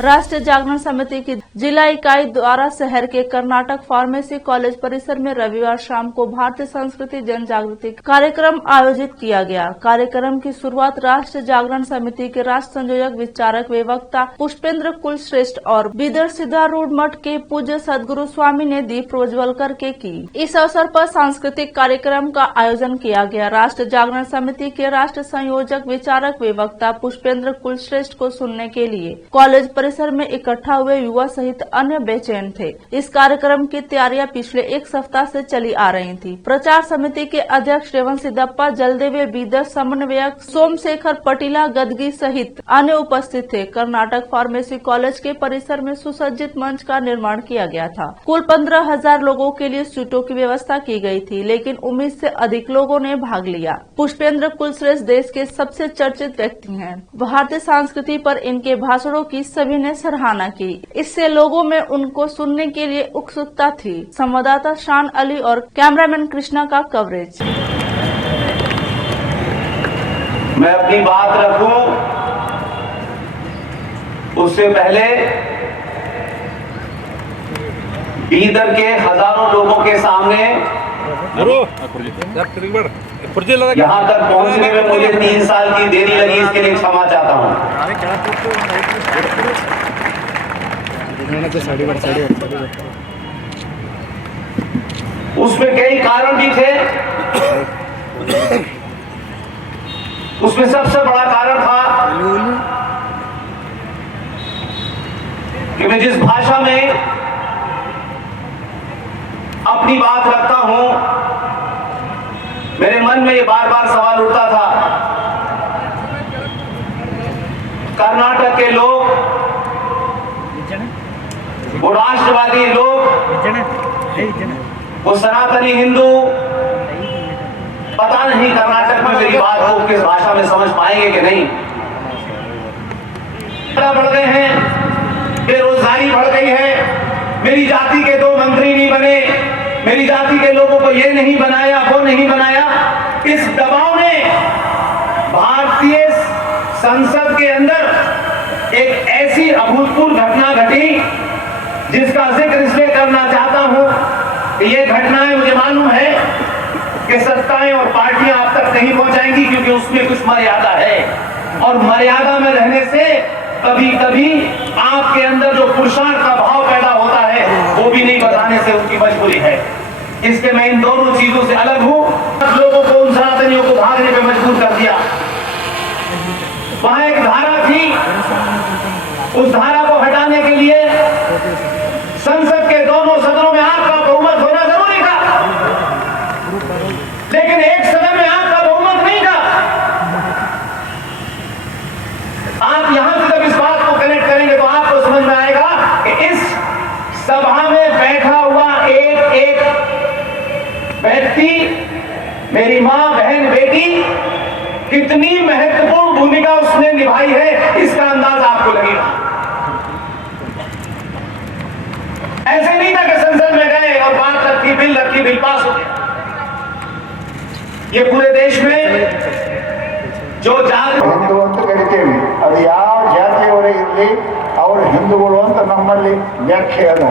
राष्ट्रीय जागरण समिति की जिला इकाई द्वारा शहर के कर्नाटक फार्मेसी कॉलेज परिसर में रविवार शाम को भारतीय संस्कृति जन जागृति कार्यक्रम आयोजित किया गया। कार्यक्रम की शुरुआत राष्ट्रीय जागरण समिति के राष्ट्र संयोजक विचारक व वक्ता पुष्पेंद्र कुलश्रेष्ठ और बीदर सिद्धारूढ़ मठ के पूज्य सदगुरु स्वामी ने दीप प्रज्वल करके की। इस अवसर पर सांस्कृतिक कार्यक्रम का आयोजन किया गया। राष्ट्रीय जागरण समिति के राष्ट्र संयोजक विचारक व वक्ता पुष्पेंद्र कुलश्रेष्ठ को सुनने के लिए कॉलेज परिसर में इकट्ठा हुए युवा सहित अन्य बेचैन थे। इस कार्यक्रम की तैयारियां पिछले एक सप्ताह से चली आ रही थी। प्रचार समिति के अध्यक्ष रेवंत सिद्धप्पा, जलदेव बीदर, समन्वयक सोमशेखर पटिला, गदगी सहित अन्य उपस्थित थे। कर्नाटक फार्मेसी कॉलेज के परिसर में सुसज्जित मंच का निर्माण किया गया था। कुल 15,000 लोगों के लिए सीटों की व्यवस्था की गई थी, लेकिन उम्मीद से अधिक लोगों ने भाग लिया। पुष्पेंद्र कुलश्रेष्ठ देश के सबसे चर्चित व्यक्ति हैं। भारतीय संस्कृति पर इनके भाषणों की सभी ने सराहना की। इससे लोगों में उनको सुनने के लिए उत्सुकता थी। संवाददाता शान अली और कैमरामैन कृष्णा का कवरेज। मैं अपनी बात रखूं उससे पहले बीदर के हजारों लोगों के सामने यहाँ तक पहुंचने में मुझे 3 साल की देरी लगी, इसके लिए क्षमा चाहता हूँ। उसमें कई कारण भी थे। उसमें सबसे बड़ा कारण था कि मैं जिस भाषा में अपनी बात रखता हूं, मेरे मन में ये बार बार सवाल उठता था, कर्नाटक के लोग, वो राष्ट्रवादी लोग, वो सनातनी हिंदू, पता नहीं कर्नाटक में मेरी बात को किस भाषा में समझ पाएंगे कि नहीं। बढ़ गए हैं, बेरोजगारी बढ़ गई है, मेरी जाति के 2 मंत्री नहीं बने, मेरी जाति के लोगों को ये नहीं बनाया, वो नहीं बनाया। इस दबाव ने भारतीय संसद के अंदर एक ऐसी अभूतपूर्व घटना घटी जिसका जिक्र इसलिए करना चाहता हूं। ये घटनाएं मुझे मालूम है कि सत्ताएं और पार्टियां आप तक नहीं पहुंचाएंगी, क्योंकि उसमें कुछ मर्यादा है, और मर्यादा में रहने से कभी कभी आपके अंदर जो पुरुषार्थ का भाव पैदा होता है वो भी नहीं बताने से उनकी मजबूरी है। इसके मैं इन दोनों चीजों से अलग हूं। लोगों को, उन सनातनियों को भागने पे मजबूर कर दिया। वहां एक धारा थी, उस धारा को हटाने के लिए संसद के दोनों सदनों में आपका बहुमत होना जरूरी था, लेकिन एक सदन में आपका बहुमत नहीं था। आप यहां से जब इस बात को कनेक्ट करेंगे तो आपको समझ में आएगा कि इस सभा में बैठा हुआ एक व्यक्ति, मेरी मां, बहन, बेटी, कितनी महत्वपूर्ण भूमिका उसने निभाई है, इसका अंदाज आपको लगेगा। ऐसे नहीं था कि संसद में गए और बात रखी, बिल पास हो गया। ये पूरे देश में जो ಹಿಂದೂ ಅಂತ ಕರಿತೇವೆ, ಅದು ಯಾವ ಜಾತಿಯವರೇ ಇರಲಿ ಅವರು ಹಿಂದೂಗಳು ಅಂತ ನಮ್ಮಲ್ಲಿ ವ್ಯಾಖ್ಯಾನ.